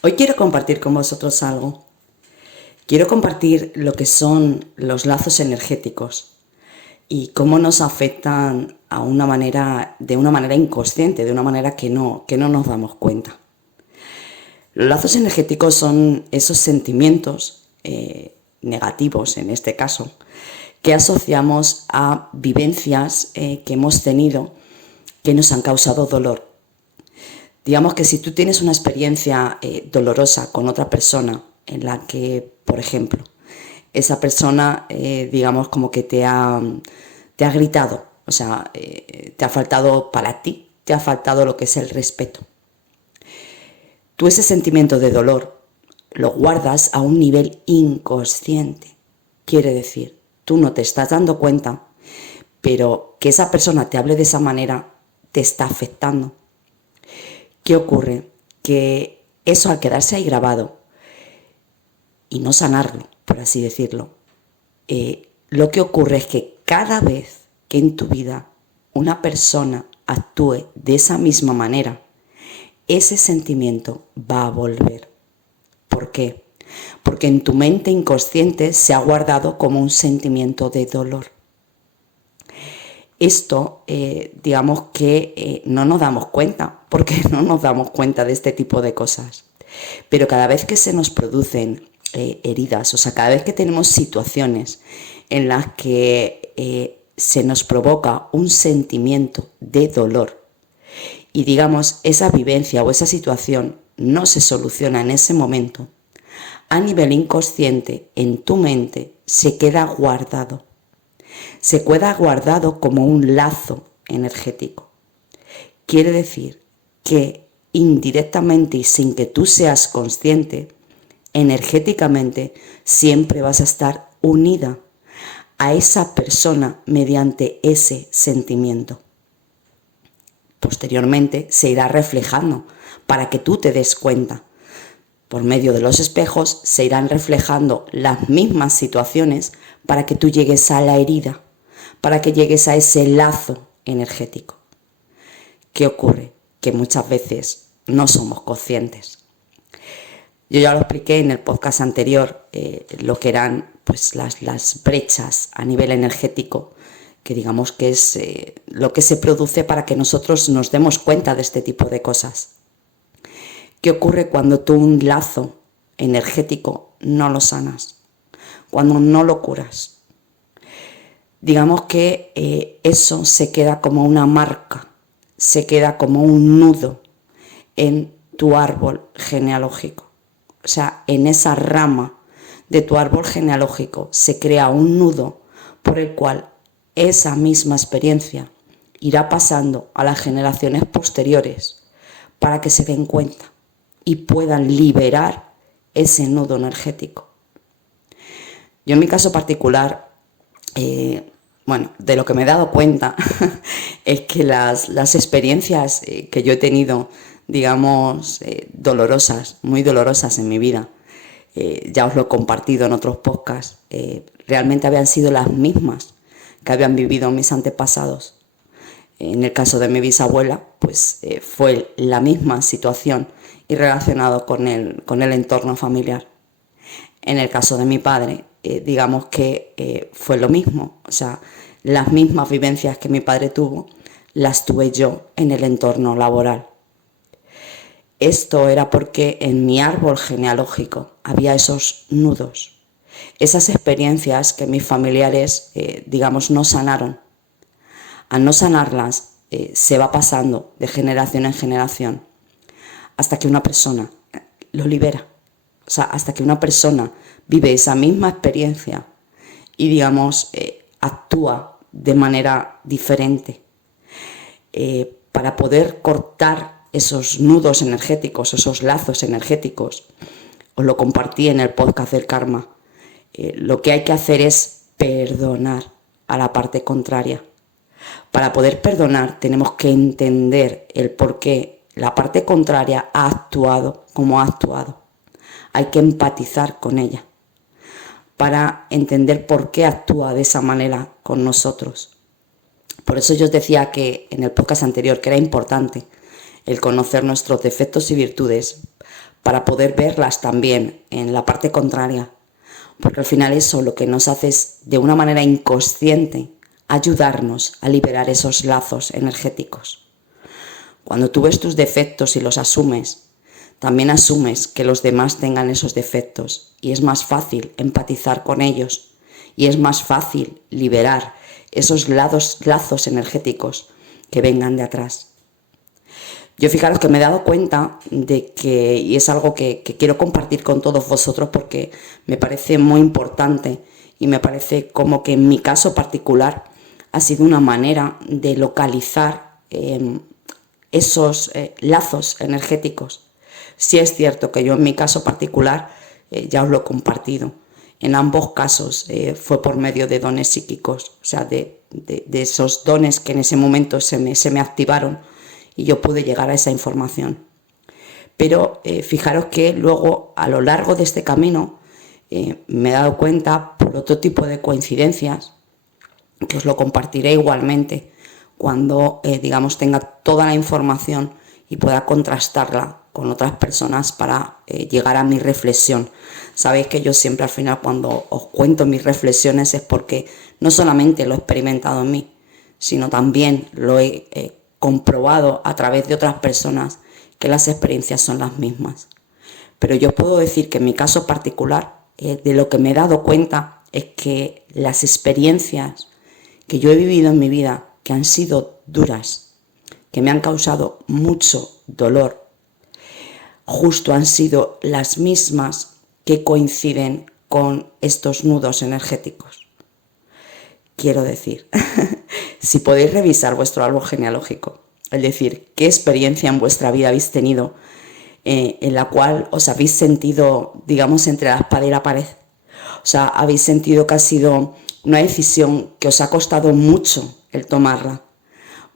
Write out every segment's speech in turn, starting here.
Hoy quiero compartir con vosotros algo. Quiero compartir lo que son los lazos energéticos y cómo nos afectan de una manera inconsciente, de una manera que no nos damos cuenta. Los lazos energéticos son esos sentimientos negativos, en este caso, que asociamos a vivencias que hemos tenido que nos han causado dolor. Digamos que si tú tienes una experiencia dolorosa con otra persona en la que, por ejemplo, esa persona, digamos, como que te ha gritado, o sea, te ha faltado para ti, te ha faltado lo que es el respeto. Tú ese sentimiento de dolor lo guardas a un nivel inconsciente. Quiere decir, tú no te estás dando cuenta, pero que esa persona te hable de esa manera te está afectando. ¿Qué ocurre? Que eso, al quedarse ahí grabado y no sanarlo, por así decirlo, lo que ocurre es que cada vez que en tu vida una persona actúe de esa misma manera, ese sentimiento va a volver. ¿Por qué? Porque en tu mente inconsciente se ha guardado como un sentimiento de dolor. Esto, digamos que no nos damos cuenta, porque no nos damos cuenta de este tipo de cosas. Pero cada vez que se nos producen heridas, o sea, cada vez que tenemos situaciones en las que se nos provoca un sentimiento de dolor y, digamos, esa vivencia o esa situación no se soluciona en ese momento, a nivel inconsciente, en tu mente, se queda guardado. Se queda guardado como un lazo energético. Quiere decir que indirectamente y sin que tú seas consciente, energéticamente siempre vas a estar unida a esa persona mediante ese sentimiento. Posteriormente se irá reflejando para que tú te des cuenta. Por medio de los espejos se irán reflejando las mismas situaciones para que tú llegues a la herida, para que llegues a ese lazo energético. ¿Qué ocurre? Que muchas veces no somos conscientes. Yo ya lo expliqué en el podcast anterior, lo que eran pues las brechas a nivel energético, que digamos que es lo que se produce para que nosotros nos demos cuenta de este tipo de cosas. ¿Qué ocurre cuando tú un lazo energético no lo sanas? Cuando no lo curas. Digamos que eso se queda como una marca, se queda como un nudo en tu árbol genealógico. O sea, en esa rama de tu árbol genealógico se crea un nudo por el cual esa misma experiencia irá pasando a las generaciones posteriores para que se den cuenta y puedan liberar ese nudo energético. Yo en mi caso particular, de lo que me he dado cuenta es que las experiencias que yo he tenido, digamos, dolorosas, muy dolorosas en mi vida, ya os lo he compartido en otros podcasts, realmente habían sido las mismas que habían vivido mis antepasados. En el caso de mi bisabuela, pues fue la misma situación y relacionado con el entorno familiar. En el caso de mi padre, digamos que fue lo mismo, o sea, las mismas vivencias que mi padre tuvo, las tuve yo en el entorno laboral. Esto era porque en mi árbol genealógico había esos nudos, esas experiencias que mis familiares, digamos, no sanaron. Al no sanarlas, se va pasando de generación en generación hasta que una persona lo libera. O sea, hasta que una persona vive esa misma experiencia y, digamos, actúa de manera diferente. Para poder cortar esos nudos energéticos, esos lazos energéticos, os lo compartí en el podcast del karma. Lo que hay que hacer es perdonar a la parte contraria. Para poder perdonar tenemos que entender el por qué la parte contraria ha actuado como ha actuado. Hay que empatizar con ella para entender por qué actúa de esa manera con nosotros. Por eso yo os decía que en el podcast anterior que era importante el conocer nuestros defectos y virtudes para poder verlas también en la parte contraria. Porque al final eso lo que nos hace es, de una manera inconsciente, ayudarnos a liberar esos lazos energéticos. Cuando tú ves tus defectos y los asumes, también asumes que los demás tengan esos defectos y es más fácil empatizar con ellos y es más fácil liberar esos lazos energéticos que vengan de atrás. Yo fijaros que me he dado cuenta de que, y es algo que quiero compartir con todos vosotros porque me parece muy importante y me parece como que en mi caso particular ha sido una manera de localizar esos lazos energéticos. Sí es cierto que yo en mi caso particular ya os lo he compartido. En ambos casos fue por medio de dones psíquicos, o sea, de esos dones que en ese momento se me activaron y yo pude llegar a esa información. Pero fijaros que luego, a lo largo de este camino, me he dado cuenta, por otro tipo de coincidencias, que os lo compartiré igualmente cuando, digamos, tenga toda la información y pueda contrastarla con otras personas para llegar a mi reflexión. Sabéis que yo siempre al final cuando os cuento mis reflexiones es porque no solamente lo he experimentado en mí, sino también lo he comprobado a través de otras personas que las experiencias son las mismas. Pero yo puedo decir que en mi caso particular, de lo que me he dado cuenta es que las experiencias que yo he vivido en mi vida, que han sido duras, que me han causado mucho dolor, justo han sido las mismas que coinciden con estos nudos energéticos. Quiero decir, si podéis revisar vuestro árbol genealógico, es decir, qué experiencia en vuestra vida habéis tenido en la cual os habéis sentido, digamos, entre la espada y la pared. O sea, habéis sentido que ha sido una decisión que os ha costado mucho el tomarla,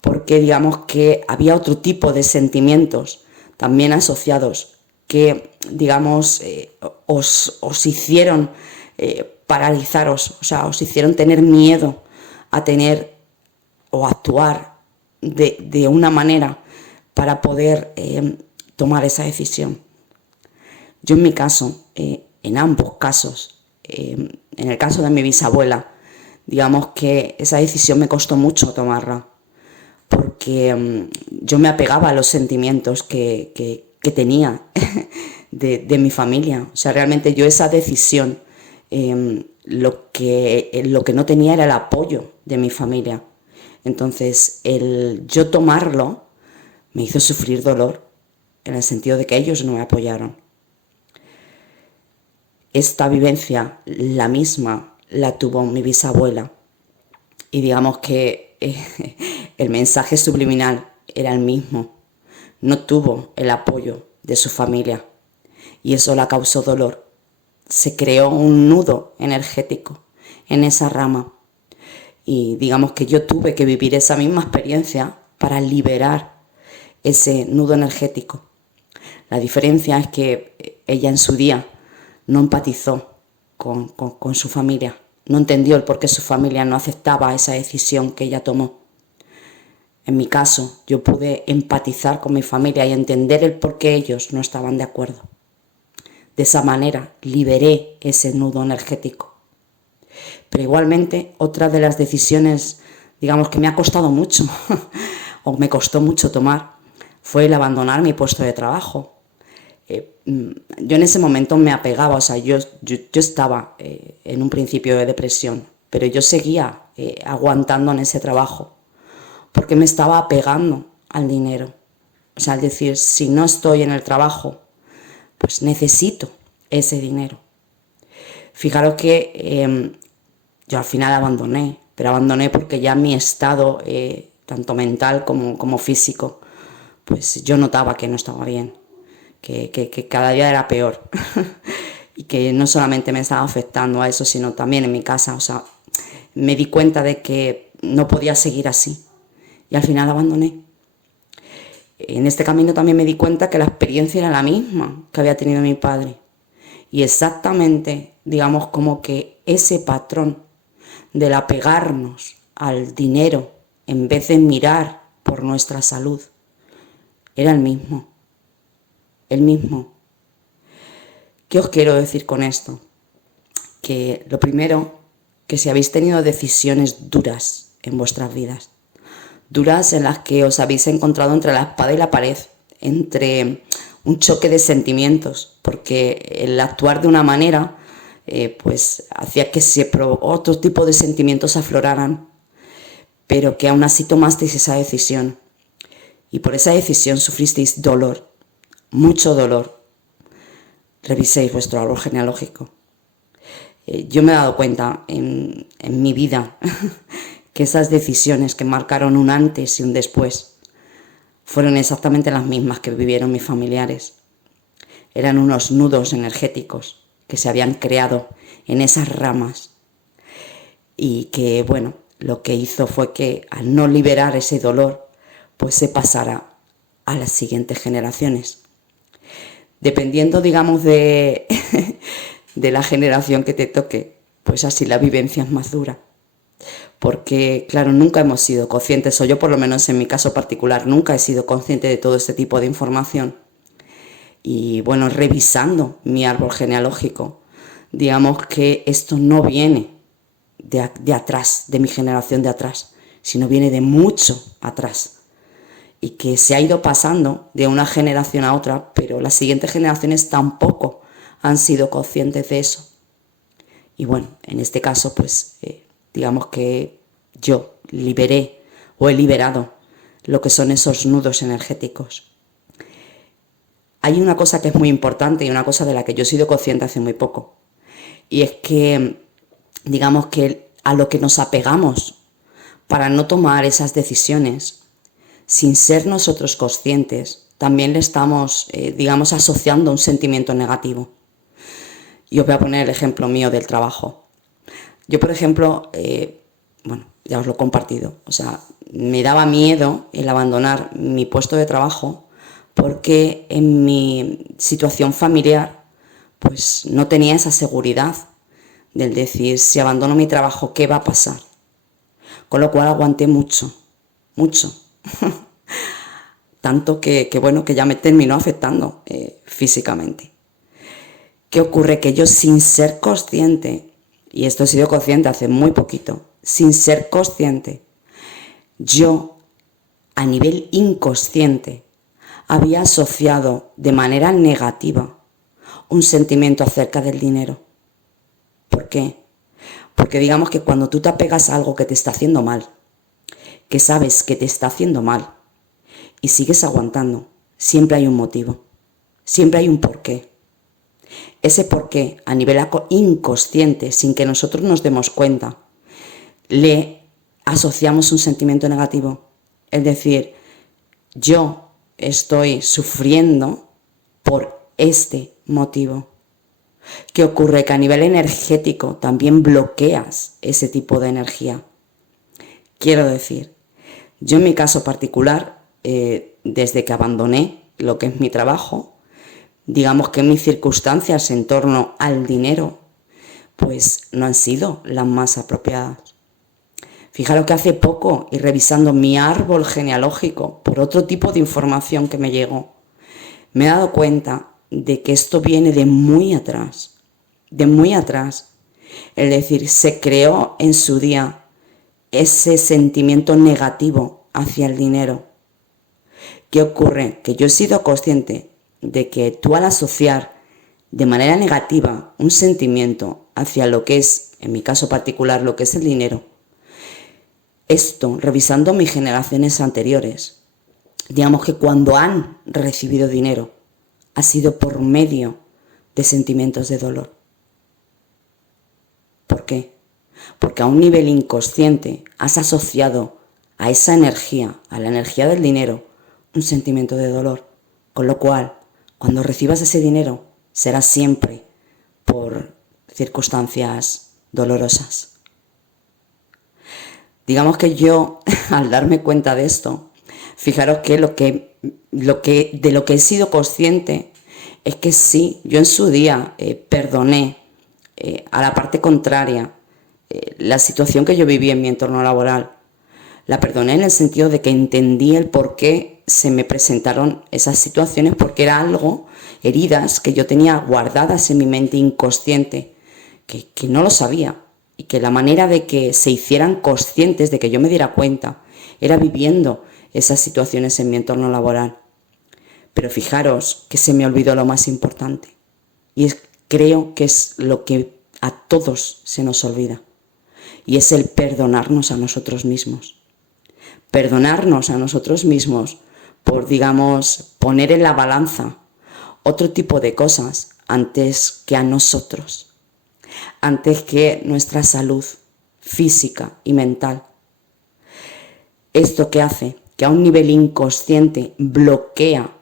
porque digamos que había otro tipo de sentimientos también asociados que, digamos, os hicieron paralizaros, o sea, os hicieron tener miedo a tener o actuar de una manera para poder tomar esa decisión. Yo en mi caso, en ambos casos, en el caso de mi bisabuela, digamos que esa decisión me costó mucho tomarla, porque yo me apegaba a los sentimientos que tenía de mi familia. O sea, realmente yo esa decisión, lo que no tenía era el apoyo de mi familia. Entonces, el yo tomarlo me hizo sufrir dolor, en el sentido de que ellos no me apoyaron. Esta vivencia, la misma, la tuvo mi bisabuela. Y digamos que el mensaje subliminal era el mismo. No tuvo el apoyo de su familia y eso la causó dolor. Se creó un nudo energético en esa rama y digamos que yo tuve que vivir esa misma experiencia para liberar ese nudo energético. La diferencia es que ella en su día no empatizó con su familia, no entendió el por qué su familia no aceptaba esa decisión que ella tomó. En mi caso, yo pude empatizar con mi familia y entender el por qué ellos no estaban de acuerdo. De esa manera liberé ese nudo energético. Pero igualmente, otra de las decisiones, digamos, que me ha costado mucho o me costó mucho tomar, fue el abandonar mi puesto de trabajo. Yo en ese momento me apegaba, o sea, yo estaba en un principio de depresión, pero yo seguía aguantando en ese trabajo, porque me estaba apegando al dinero. O sea, al decir, si no estoy en el trabajo, pues necesito ese dinero. Fijaros que yo al final abandoné, pero abandoné porque ya mi estado, tanto mental como físico, pues yo notaba que no estaba bien, que cada día era peor y que no solamente me estaba afectando a eso, sino también en mi casa. O sea, me di cuenta de que no podía seguir así y al final abandoné. En este camino también me di cuenta que la experiencia era la misma que había tenido mi padre y exactamente, digamos, como que ese patrón del apegarnos al dinero en vez de mirar por nuestra salud era el mismo. ¿Qué os quiero decir con esto? Que lo primero, que si habéis tenido decisiones duras en vuestras vidas, duras en las que os habéis encontrado entre la espada y la pared, entre un choque de sentimientos, porque el actuar de una manera pues hacía que otro tipo de sentimientos afloraran, pero que aún así tomasteis esa decisión y por esa decisión sufristeis dolor, mucho dolor. Reviséis vuestro árbol genealógico. Yo me he dado cuenta en mi vida que esas decisiones que marcaron un antes y un después fueron exactamente las mismas que vivieron mis familiares. Eran unos nudos energéticos que se habían creado en esas ramas y que, bueno, lo que hizo fue que al no liberar ese dolor, pues se pasara a las siguientes generaciones. Dependiendo, digamos, de la generación que te toque, pues así la vivencia es más dura. Porque, claro, nunca hemos sido conscientes, o yo por lo menos en mi caso particular, nunca he sido consciente de todo este tipo de información. Y bueno, revisando mi árbol genealógico, digamos que esto no viene de atrás, de mi generación de atrás, sino viene de mucho atrás. Y que se ha ido pasando de una generación a otra, pero las siguientes generaciones tampoco han sido conscientes de eso. Y bueno, en este caso, pues digamos que yo liberé o he liberado lo que son esos nudos energéticos. Hay una cosa que es muy importante y una cosa de la que yo he sido consciente hace muy poco. Y es que, digamos que a lo que nos apegamos para no tomar esas decisiones, sin ser nosotros conscientes, también le estamos, digamos, asociando un sentimiento negativo. Y os voy a poner el ejemplo mío del trabajo. Yo, por ejemplo, bueno, ya os lo he compartido, o sea, me daba miedo el abandonar mi puesto de trabajo porque en mi situación familiar, pues no tenía esa seguridad del decir, si abandono mi trabajo, ¿qué va a pasar? Con lo cual aguanté mucho, mucho. Tanto que bueno, que ya me terminó afectando físicamente. ¿Qué ocurre? Que yo, sin ser consciente, y esto he sido consciente hace muy poquito, sin ser consciente, yo a nivel inconsciente había asociado de manera negativa un sentimiento acerca del dinero. ¿Por qué? Porque digamos que cuando tú te apegas a algo que te está haciendo mal, que sabes que te está haciendo mal, y sigues aguantando, siempre hay un motivo, siempre hay un porqué. Ese porqué, a nivel inconsciente, sin que nosotros nos demos cuenta, le asociamos un sentimiento negativo. Es decir, yo estoy sufriendo por este motivo. ¿Qué ocurre? Que a nivel energético también bloqueas ese tipo de energía. Quiero decir, yo en mi caso particular, desde que abandoné lo que es mi trabajo, digamos que mis circunstancias en torno al dinero pues no han sido las más apropiadas. Fijaros que hace poco, y revisando mi árbol genealógico por otro tipo de información que me llegó, me he dado cuenta de que esto viene de muy atrás, de muy atrás. Es decir, se creó en su día ese sentimiento negativo hacia el dinero. ¿Qué ocurre? Que yo he sido consciente de que tú, al asociar de manera negativa un sentimiento hacia lo que es, en mi caso particular, lo que es el dinero, esto, revisando mis generaciones anteriores, digamos que cuando han recibido dinero, ha sido por medio de sentimientos de dolor. ¿Por qué? Porque a un nivel inconsciente has asociado a esa energía, a la energía del dinero, un sentimiento de dolor. Con lo cual, cuando recibas ese dinero, será siempre por circunstancias dolorosas. Digamos que yo, al darme cuenta de esto, fijaros que de lo que he sido consciente es que sí, yo en su día perdoné a la parte contraria la situación que yo viví en mi entorno laboral. La perdoné en el sentido de que entendí el por qué se me presentaron esas situaciones porque era algo, heridas que yo tenía guardadas en mi mente inconsciente, que no lo sabía, y que la manera de que se hicieran conscientes, de que yo me diera cuenta, era viviendo esas situaciones en mi entorno laboral. Pero fijaros que se me olvidó lo más importante, y creo que es lo que a todos se nos olvida, y es el perdonarnos a nosotros mismos. Perdonarnos a nosotros mismos por, digamos, poner en la balanza otro tipo de cosas antes que a nosotros, antes que nuestra salud física y mental. Esto que hace que a un nivel inconsciente bloquea,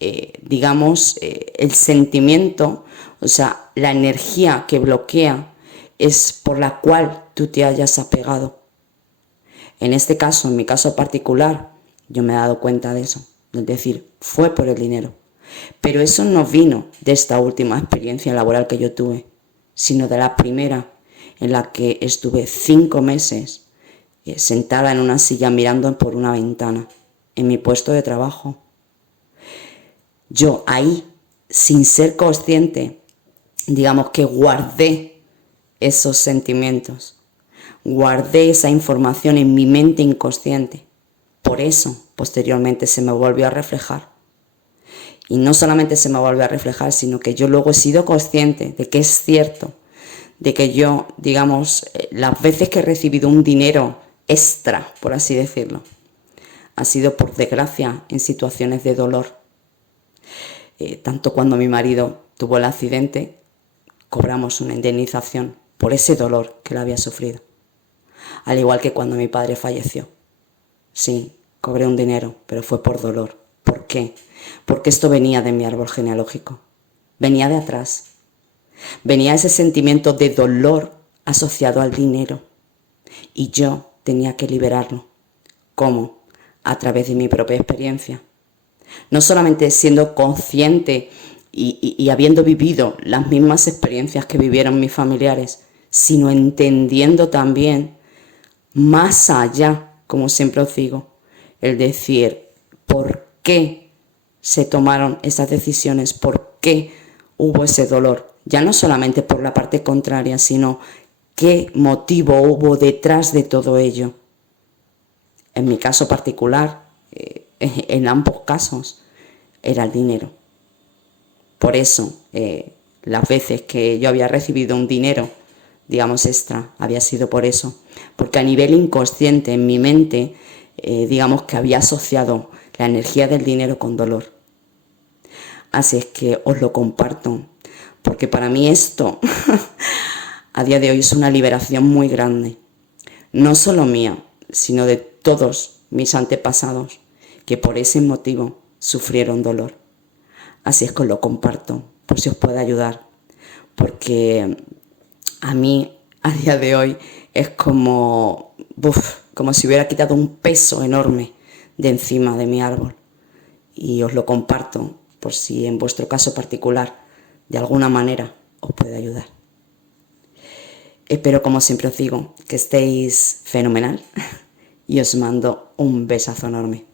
el sentimiento, o sea, la energía que bloquea es por la cual tú te hayas apegado. En este caso, en mi caso particular, yo me he dado cuenta de eso, es decir, fue por el dinero. Pero eso no vino de esta última experiencia laboral que yo tuve, sino de la primera, en la que estuve 5 meses sentada en una silla mirando por una ventana, en mi puesto de trabajo. Yo ahí, sin ser consciente, digamos que guardé esos sentimientos, guardé esa información en mi mente inconsciente. Por eso, posteriormente, se me volvió a reflejar. Y no solamente se me volvió a reflejar, sino que yo luego he sido consciente de que es cierto, de que yo, digamos, las veces que he recibido un dinero extra, por así decirlo, ha sido por desgracia en situaciones de dolor. Tanto cuando mi marido tuvo el accidente, cobramos una indemnización por ese dolor que él había sufrido. Al igual que cuando mi padre falleció. Sí, cobré un dinero, pero fue por dolor. ¿Por qué? Porque esto venía de mi árbol genealógico. Venía de atrás. Venía ese sentimiento de dolor asociado al dinero. Y yo tenía que liberarlo. ¿Cómo? A través de mi propia experiencia. No solamente siendo consciente y habiendo vivido las mismas experiencias que vivieron mis familiares, sino entendiendo también más allá, como siempre os digo, el decir por qué se tomaron esas decisiones, por qué hubo ese dolor, ya no solamente por la parte contraria, sino qué motivo hubo detrás de todo ello. En mi caso particular, en ambos casos, era el dinero. Por eso, las veces que yo había recibido un dinero, digamos, extra, había sido por eso. Porque a nivel inconsciente, en mi mente, digamos que había asociado la energía del dinero con dolor. Así es que os lo comparto, porque para mí esto, a día de hoy, es una liberación muy grande. No solo mía, sino de todos mis antepasados, que por ese motivo sufrieron dolor. Así es que os lo comparto, por si os puede ayudar, porque a mí, a día de hoy, es como si hubiera quitado un peso enorme de encima de mi árbol. Y os lo comparto, por si en vuestro caso particular, de alguna manera, os puede ayudar. Espero, como siempre os digo, que estéis fenomenal y os mando un besazo enorme.